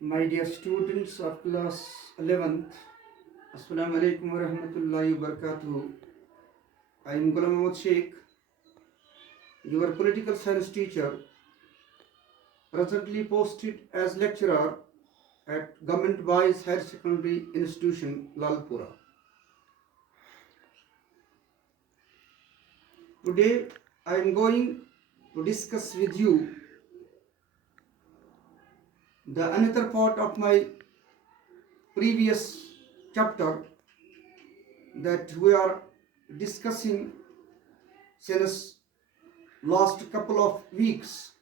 My dear students of class 11th, Assalamu alaikum wa rahmatullahi wa barakatuh. I am Ghulam Ahmad Sheikh, your political science teacher, presently posted as lecturer at Government Boys Higher Secondary Institution, Lalpura. Today, I am going to discuss with you the another part of my previous chapter that we are discussing since last couple of weeks,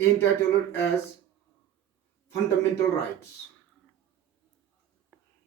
entitled as fundamental rights.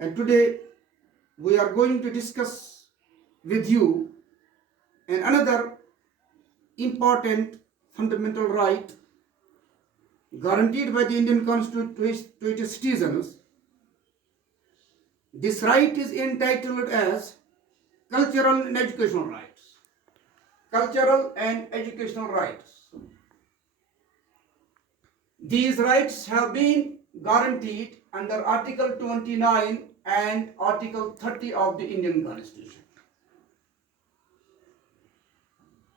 And today we are going to discuss with you another important fundamental right guaranteed by the Indian Constitution to its citizens. This right is entitled as cultural and educational rights. Cultural and educational rights. These rights have been guaranteed under Article 29 and Article 30 of the Indian Constitution.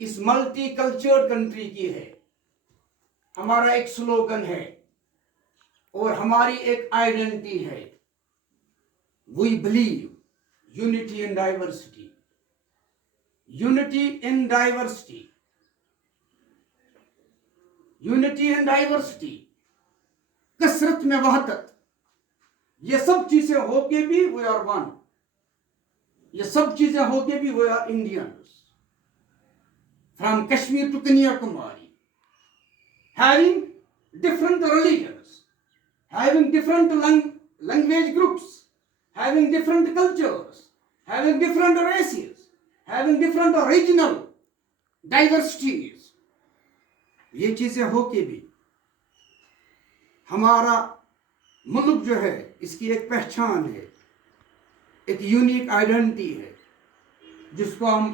اس multicultured country کی ہے. ہمارا ایک slogan ہے اور ہماری ایک identity ہے. We believe unity in diversity. Unity in diversity. Unity in diversity. کثرت میں وحدت. یہ سب چیزیں ہو کے بھی وی آر ون. یہ سب چیزیں ہو کے بھی we are Indians. From Kashmir to Kanyakumari. Having different religions, having different language groups, having different cultures, having different races, having different regional diversities. یہ چیزیں ہو کے بھی ہمارا ملک جو ہے اس کی ایک پہچان ہے, ایک یونیک آئیڈینٹی ہے جس کو ہم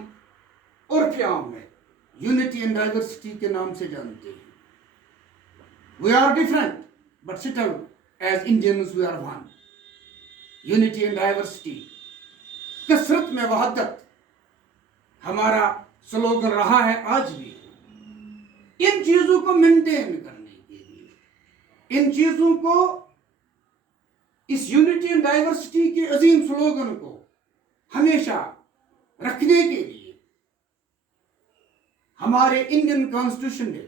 عرف عام میں یونٹی اینڈ ڈائیورسٹی کے نام سے جانتے ہیں. We are different, but still, as Indians, we are one. Unity and diversity. کثرت میں وحدت ہمارا سلوگن رہا ہے آج بھی. ان چیزوں کو مینٹین کرنے کے لیے, ان چیزوں کو, اس یونٹی اینڈ ڈائیورسٹی کے عظیم سلوگن کو ہمیشہ رکھنے کے لیے ہمارے انڈین کانسٹیٹیوشن نے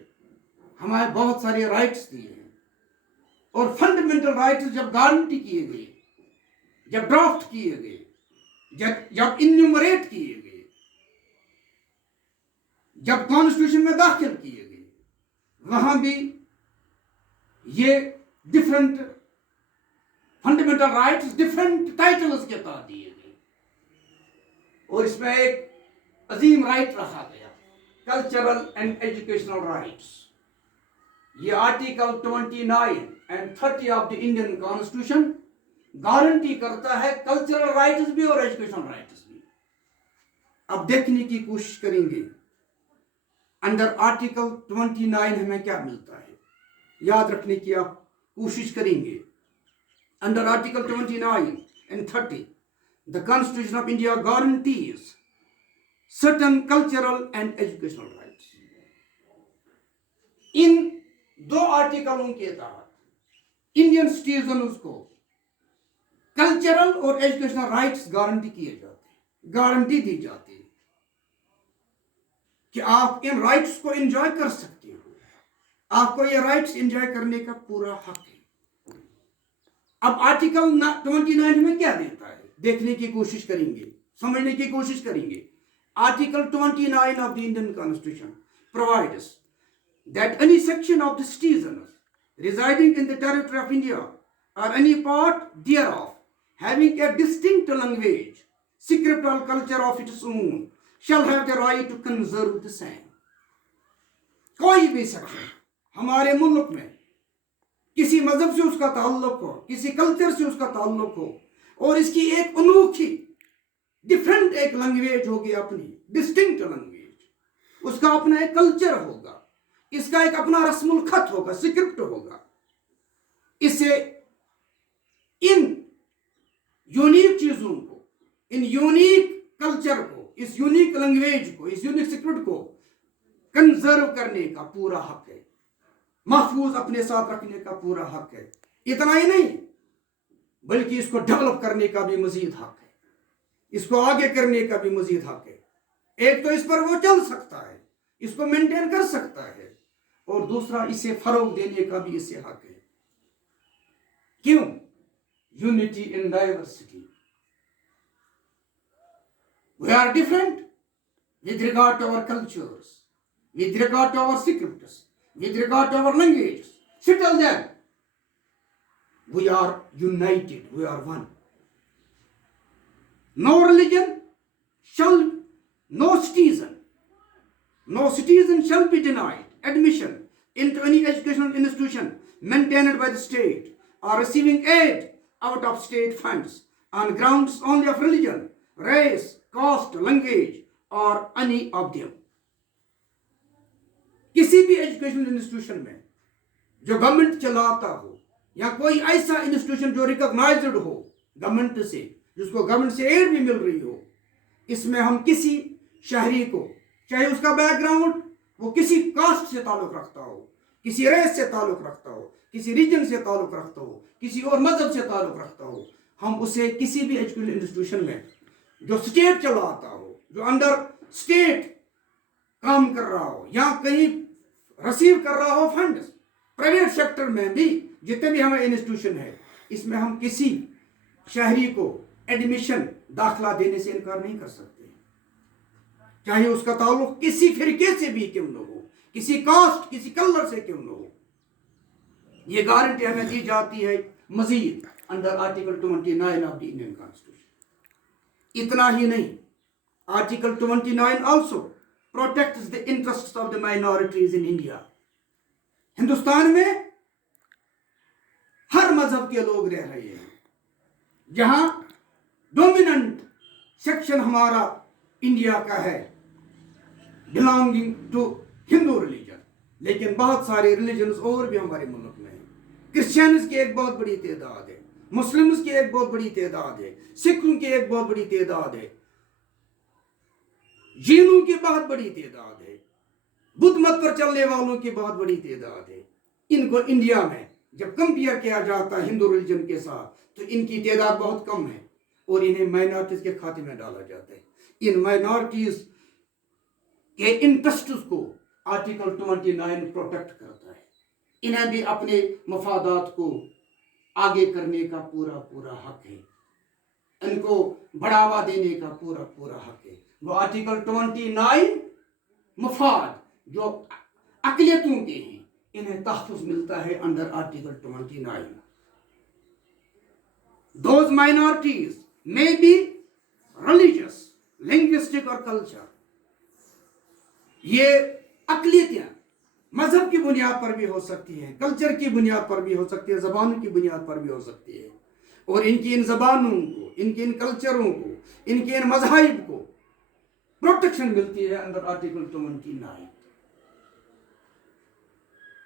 ہمارے بہت سارے رائٹس دیے ہیں. اور فنڈامنٹل رائٹس جب گارنٹی کیے گئے, جب ڈرافٹ کیے گئے, جب انیومریٹ کیے گئے, جب کانسٹیٹیوشن میں داخل کیے گئے, وہاں بھی یہ different fundamental rights different titles کے تحت دیے گئے. اور اس میں ایک عظیم رائٹ رکھا گیا, کلچرل اینڈ ایجوکیشنل رائٹس. یہ article 29 and 30 of the Indian constitution guarantee کرتا ہے کلچرل رائٹس بھی اور ایجوکیشنل رائٹس بھی. اب دیکھنے کی کوشش کریں گے انڈر آرٹیکل 29 ہمیں کیا ملتا ہے, یاد رکھنے کی آپ کوشش کریں گے. Under article 29 and 30 the Constitution of India guarantees certain cultural and educational rights. ان دو آرٹیکلوں کے تحت انڈین سٹیزنز کو کلچرل اور ایجوکیشنل رائٹس گارنٹی کیے جاتے ہیں, گارنٹی دی جاتی ہے کہ آپ ان رائٹس کو انجوائے کر سکتے ہو, آپ کو یہ رائٹس انجوائے کرنے کا پورا حق ہے. اب آرٹیکل 29 میں کیا دیتا ہے دیکھنے کی کوشش کریں گے, سمجھنے کی کوشش کریں گے. Article 29 of the Indian Constitution provides that any section of the citizens residing in the territory of India or any part thereof having a distinct language, script or culture of its own shall have the right to conserve the same. کوئی بھی section ہمارے ملک میں کسی مذہب سے اس کا تعلق ہو, کسی کلچر سے اس کا تعلق ہو, اور اس کی ایک انوکھی ڈفرنٹ ایک لینگویج ہوگی, اپنی ڈسٹنکٹ لینگویج, اس کا اپنا ایک کلچر ہوگا, اس کا ایک اپنا رسم الخط ہوگا, سکرپٹ ہوگا. اسے ان یونیک چیزوں کو, ان یونیک کلچر کو, اس یونیک لینگویج کو, اس یونیک سکرپٹ کو کنزرو کرنے کا پورا حق ہے, محفوظ اپنے ساتھ رکھنے کا پورا حق ہے. اتنا ہی نہیں بلکہ اس کو ڈیولپ کرنے کا بھی مزید حق ہے, اس کو آگے کرنے کا بھی مزید حق ہے. ایک تو اس پر وہ چل سکتا ہے, اس کو مینٹین کر سکتا ہے, اور دوسرا اسے فروغ دینے کا بھی اسے حق ہے. کیوں؟ Unity in diversity. We are different with regard to our cultures, with regard to our scripts, with regard to our languages. Still then, we are united, we are one. No religion shall, no citizen shall be denied admission into any educational institution maintained by the state or receiving aid out of state funds on grounds only of religion, race, caste, language or any of them. کسی بھی educational institution میں جو government چلاتا ہو, یا کوئی ایسا institution جو recognised ہو government سے, جس کو گورنمنٹ سے ایڈ بھی مل رہی ہو, اس میں ہم کسی شہری کو چاہے اس کا بیک گراؤنڈ وہ کسی کاسٹ سے تعلق رکھتا ہو, کسی ریس سے تعلق رکھتا ہو, کسی ریجن سے تعلق رکھتا ہو, کسی اور مذہب سے تعلق رکھتا ہو, ہم اسے کسی بھی ایجوکیشن انسٹیٹیوشن میں جو اسٹیٹ چلاتا ہو, جو انڈر اسٹیٹ کام کر رہا ہو یا کہیں ریسیو کر رہا ہو فنڈز, پرائیویٹ سیکٹر میں بھی جتنے بھی ہمیں انسٹیٹیوشن ہے, اس میں ہم کسی شہری کو ایڈمیشن داخلہ دینے سے انکار نہیں کر سکتے, چاہے اس کا تعلق کسی فرقے سے بھی کیوں نہ ہو, کسی کاسٹ کسی کلر سے کیوں نہ ہو. یہ گارنٹی ہمیں دی جاتی ہے مزید under article 29 of the Indian constitution. اتنا ہی نہیں, article 29 also protects the interest of the minorities in India. Hindustan میں ہر مذہب کے لوگ رہ رہے ہیں, جہاں ڈومیننٹ سیکشن ہمارا انڈیا کا ہے بلانگنگ ٹو ہندو ریلیجن, لیکن بہت سارے ریلیجنز اور بھی ہمارے ملک میں ہیں. کرسچنز کی ایک بہت بڑی تعداد ہے, مسلمز کی ایک بہت بڑی تعداد ہے, سکھوں کی ایک بہت بڑی تعداد ہے, جینوں کی بہت بڑی تعداد ہے, بدھ مت پر چلنے والوں کی بہت بڑی تعداد ہے. ان کو انڈیا میں جب کمپیئر کیا جاتا ہے ہندو ریلیجن کے ساتھ تو ان کی تعداد بہت کم ہے اور انہیں مائنارٹیز کے کھاتے میں ڈالا جاتا ہے. ان مائنارٹیز کے انٹرسٹس کو آرٹیکل 29 پروٹیکٹ کرتا ہے. انہیں بھی اپنے مفادات کو آگے کرنے کا پورا پورا حق ہے, ان کو بڑھاوا دینے کا پورا پورا حق ہے. وہ آرٹیکل 29 مفاد جو اقلیتوں کے ہیں انہیں تحفظ ملتا ہے under article 29. Those minorities may be religious, linguistic اور culture. یہ اقلیتیں مذہب کی بنیاد پر بھی ہو سکتی ہیں, کلچر کی بنیاد پر بھی ہو سکتی ہے, زبانوں کی بنیاد پر بھی ہو سکتی ہے, اور ان کی ان زبانوں کو, ان کی ان کلچروں کو, ان کے ان مذاہب کو پروٹیکشن ملتی ہے under article 29.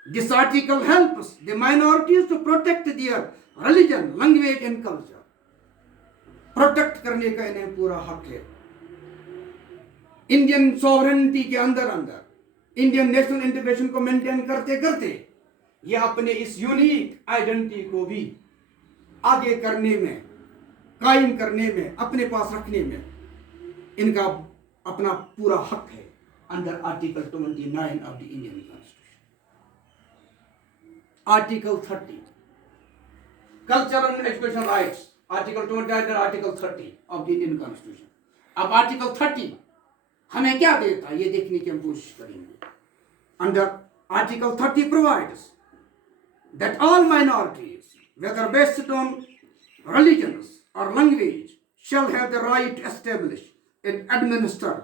This article helps the minorities to protect their religion, language and culture. Protect کرنے کا انہیں پورا حق ہے. انڈین سوورنٹی کے اندر انڈین نیشنل انٹیگریشن کو مینٹین کرتے کرتے یہ اپنے اس یونیک آئیڈینٹی کو بھی آگے کرنے میں, قائم کرنے میں, اپنے پاس رکھنے میں ان کا اپنا پورا حق ہے under article 29 of the Indian constitution. Article 30 cultural and education rights, article 29 اور article 30 of the Indian constitution. اب آرٹیکل 30 ہمیں کیا دیتا ہے یہ دیکھنے کی ہم کوشش کریں گے. Under article 30 provides that all minorities, whether based on religions or language, shall have the right to establish and administer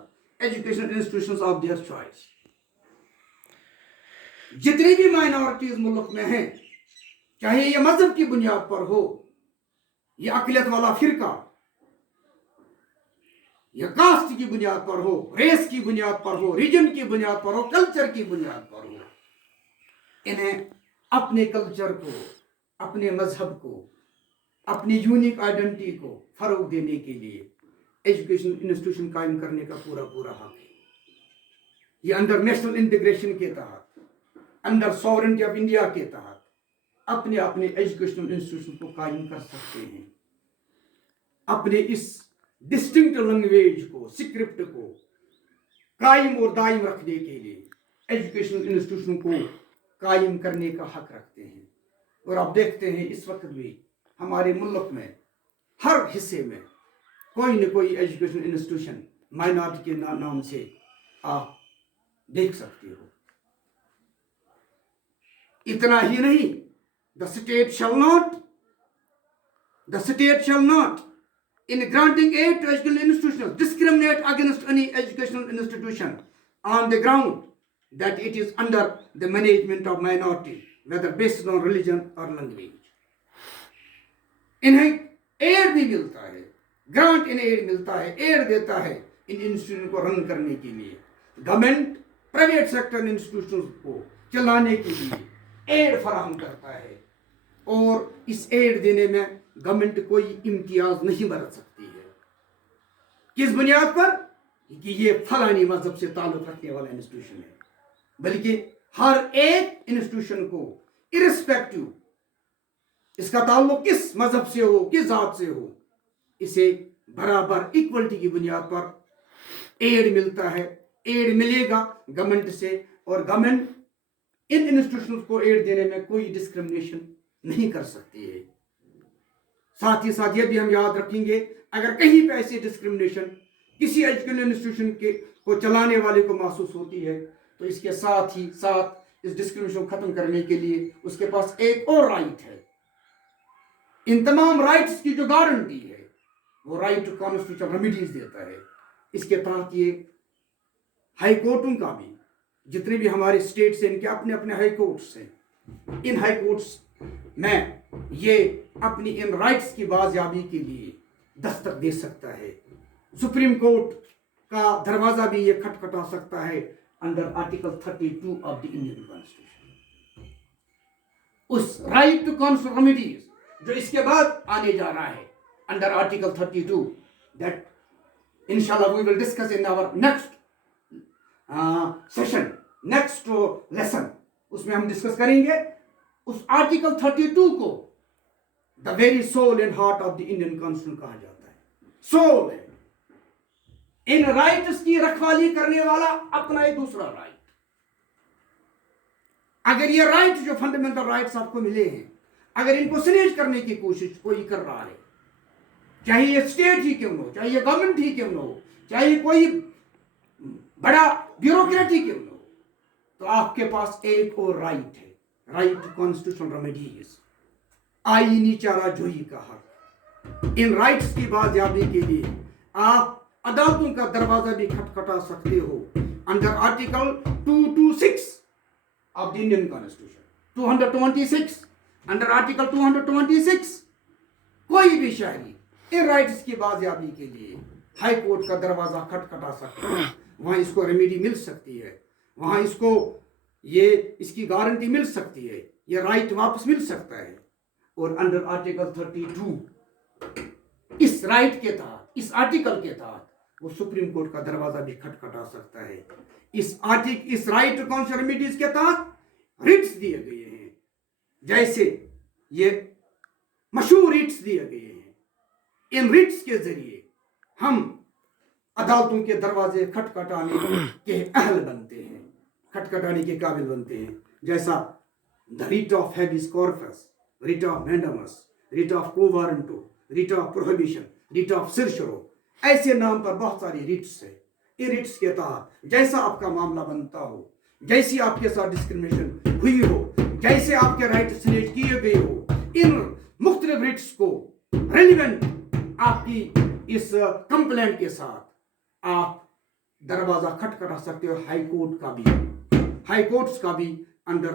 educational institutions of their choice. جتنی بھی مائنورٹیز ملک میں ہیں, چاہے یہ مذہب کی بنیاد پر ہو, یہ اقلیت والا فرقہ, یا کاسٹ کی بنیاد پر ہو, ریس کی بنیاد پر ہو, ریجن کی بنیاد پر ہو, کلچر کی بنیاد پر ہو, انہیں اپنے کلچر کو, اپنے مذہب کو, اپنی یونیک آئیڈینٹی کو فروغ دینے کے لیے ایجوکیشن انسٹیٹیوشن قائم کرنے کا پورا پورا حق ہے. یہ انڈر نیشنل انٹیگریشن کے تحت, انڈر سوورنٹی آف انڈیا کے تحت اپنے اپنے ایجوکیشنل انسٹیٹیوشن کو قائم کر سکتے ہیں. اپنے اس ڈسٹنکٹ لینگویج کو, سکرپٹ کو قائم اور دائم رکھنے کے لیے ایجوکیشنل انسٹیٹیوشن کو قائم کرنے کا حق رکھتے ہیں. اور آپ دیکھتے ہیں اس وقت بھی ہمارے ملک میں ہر حصے میں کوئی نہ کوئی ایجوکیشن انسٹیٹیوشن مائنارٹی کے نام سے آپ دیکھ سکتے ہو. اتنا ہی نہیں, the state shall not in granting aid to educational institutions discriminate against any educational institution on the ground that it is under the management of minority, whether based on religion or language. انہیں add بھی ملتا ہے, grant انہیں add ملتا ہے, add دیتا ہے ان institution کو رن کرنے کے لیے. گورنمنٹ پرائیویٹ سیکٹر انسٹیٹیوشن کو چلانے کے لیے ایڈ فراہم کرتا ہے, اور اس ایڈ دینے میں گورنمنٹ کوئی امتیاز نہیں برت سکتی ہے. کس بنیاد پر؟ کہ یہ فلانی مذہب سے تعلق رکھنے والا انسٹیٹیوشن ہے، بلکہ ہر ایک انسٹیٹیوشن کو ارسپیکٹو اس کا تعلق کس مذہب سے ہو، کس ذات سے ہو، اسے برابر ایکولٹی کی بنیاد پر ایڈ ملتا ہے، ایڈ ملے گا گورنمنٹ سے، اور گورنمنٹ ان انسٹیٹیوشنز کو ایڈ دینے میں کوئی ڈسکرمنیشن نہیں کر سکتی ہے۔ ساتھ ہی ساتھ یہ بھی ہم یاد رکھیں گے، اگر کہیں پہ ایسی ڈسکرمنیشن کسی ایجوکیشنل انسٹیٹیوشن کو چلانے والے کو محسوس ہوتی ہے تو اس کے ساتھ ہی ساتھ اس ڈسکرمنیشن کو ختم کرنے کے لیے اس کے پاس ایک اور رائٹ ہے۔ ان تمام رائٹس کی جو گارنٹی ہے وہ رائٹ ٹو کانسٹیٹیوشنل ریمیڈیز دیتا ہے۔ اس کے تحت یہ ہائی کورٹوں کا بھی، جتنے بھی ہمارے اسٹیٹس ہیں ان کے اپنے اپنے ہائی کورٹس ہیں، ان ہائی کورٹس میں یہ اپنی ان رائٹس کی بازیابی کے لیے دستک دے سکتا ہے۔ سپریم کورٹ کا دروازہ بھی یہ کھٹکھٹا سکتا ہے under article 32 of the Indian constitution. اس رائٹ ٹو کانسٹیٹیوشنل ریمیڈیز جو اس کے بعد آنے جا رہا ہے انڈر آرٹیکل 32، دیٹ انشاءاللہ we will discuss in our next session, next lesson، اس میں ہم ڈسکس کریں گے اس آرٹیکل 32 کو the very civil and heart of the Indian constitution کہا جاتا ہے۔ سول ہے، ان رائٹس کی رکھوالی کرنے والا اپنا ایک دوسرا رائٹ۔ اگر یہ رائٹ جو فنڈامنٹل رائٹس آپ کو ملے ہیں، اگر ان کو سنیج کرنے کی کوشش کوئی کر رہا ہے، چاہے یہ اسٹیٹ ہی کیوں نہ ہو، چاہے یہ گورنمنٹ ہی کیوں نہ ہو، چاہے کوئی بڑا بیوروکریٹ ہی کیوں نہ ہو، تو آپ کے پاس ایک اور رائٹ ہے، رائٹ ٹو کانسٹیٹیوشنل ریمیڈیز، آئینی چارہ جوئی کا حق۔ ان رائٹس کی بازیابی کے لیے آپ عدالتوں کا دروازہ بھی کھٹکھٹا سکتے ہو under article 226 of the Indian constitution, 226 under article 226 کوئی بھی شہری ان رائٹس کی بازیابی کے لیے ہائی کورٹ کا دروازہ کھٹکھٹا سکتا ہے، وہاں اس کو ریمیڈی مل سکتی ہے، وہاں اس کو اس کی گارنٹی مل سکتی ہے، یہ رائٹ واپس مل سکتا ہے۔ اور انڈر آرٹیکل 32 اس رائٹ کے تحت، اس آرٹیکل کے تحت وہ سپریم کورٹ کا دروازہ بھی کھٹکھٹا سکتا ہے۔ اس رائٹ ٹو کانسٹیٹیوشنل ریمیڈیز کے تحت ریٹس دیے گئے ہیں، جیسے یہ مشہور ریٹس دیے گئے ہیں۔ ان ریٹس کے ذریعے ہم عدالتوں کے دروازے کھٹکھٹانے کے اہل بنتے ہیں، کھٹکھٹانے کے قابل بنتے ہیں، جیسا the writ of habeas corpus، writ of mandamus، writ of quo warranto، writ of prohibition، writ of certiorari، ایسے نام پر بہت ساری ریٹس ہیں۔ ان ریٹس کے تحت جیسا آپ کا معاملہ بنتا ہو، جیسی آپ کے ساتھ ڈسکرمنیشن ہوئی ہو، جیسے آپ کے رائٹ سنیج کیے گئے ہو، ان مختلف ریٹس کو ریلیونٹ آپ کی اس کمپلینٹ کے ساتھ آپ دروازہ کھٹکھٹا سکتے ہو ہائی کورٹ کا بھی، ہائی کورٹس کا بھی under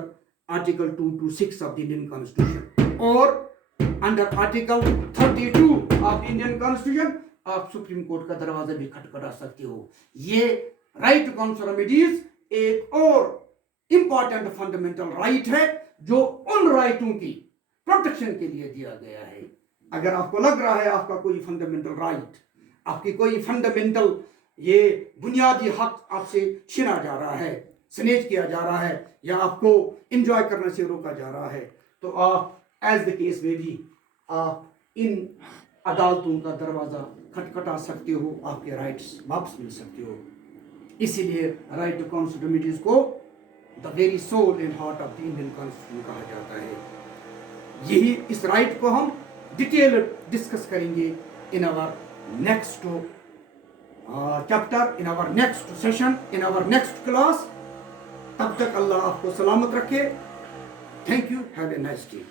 article 226 of the Indian constitution, اور under article 32 of Indian constitution آپ سپریم کورٹ کا دروازہ بھی کھٹکھٹا سکتے ہو۔ یہ رائٹ ٹو کانسٹیٹیوشنل ریمیڈیز ایک اور امپورٹنٹ فنڈامنٹل رائٹ ہے جو ان رائٹوں کی پروٹیکشن کے لیے دیا گیا ہے۔ اگر آپ کو لگ رہا ہے آپ کا کوئی فنڈامنٹل رائٹ، آپ کی کوئی فنڈامنٹل یہ بنیادی حق آپ سے چھینا جا رہا ہے، سنیج کیا جا رہا ہے، یا آپ کو انجوائے کرنے سے روکا جا رہا ہے، تو آپ ایز دا کیس میں بھی آپ ان عدالتوں کا دروازہ کھٹکھٹا سکتے ہو، آپ کے رائٹس واپس مل سکتے ہو۔ اسی لیے رائٹ ٹو کانسٹیٹیوشنل ریمیڈیز کو the very civil and heart of the Indian constitution کہا جاتا ہے۔ یہی اس رائٹ کو ہم ڈیٹیل ڈسکس کریں گے in our next chapter, in our next session, in our next class۔ تب تک اللہ آپ کو سلامت رکھے۔ Thank you, have a nice day۔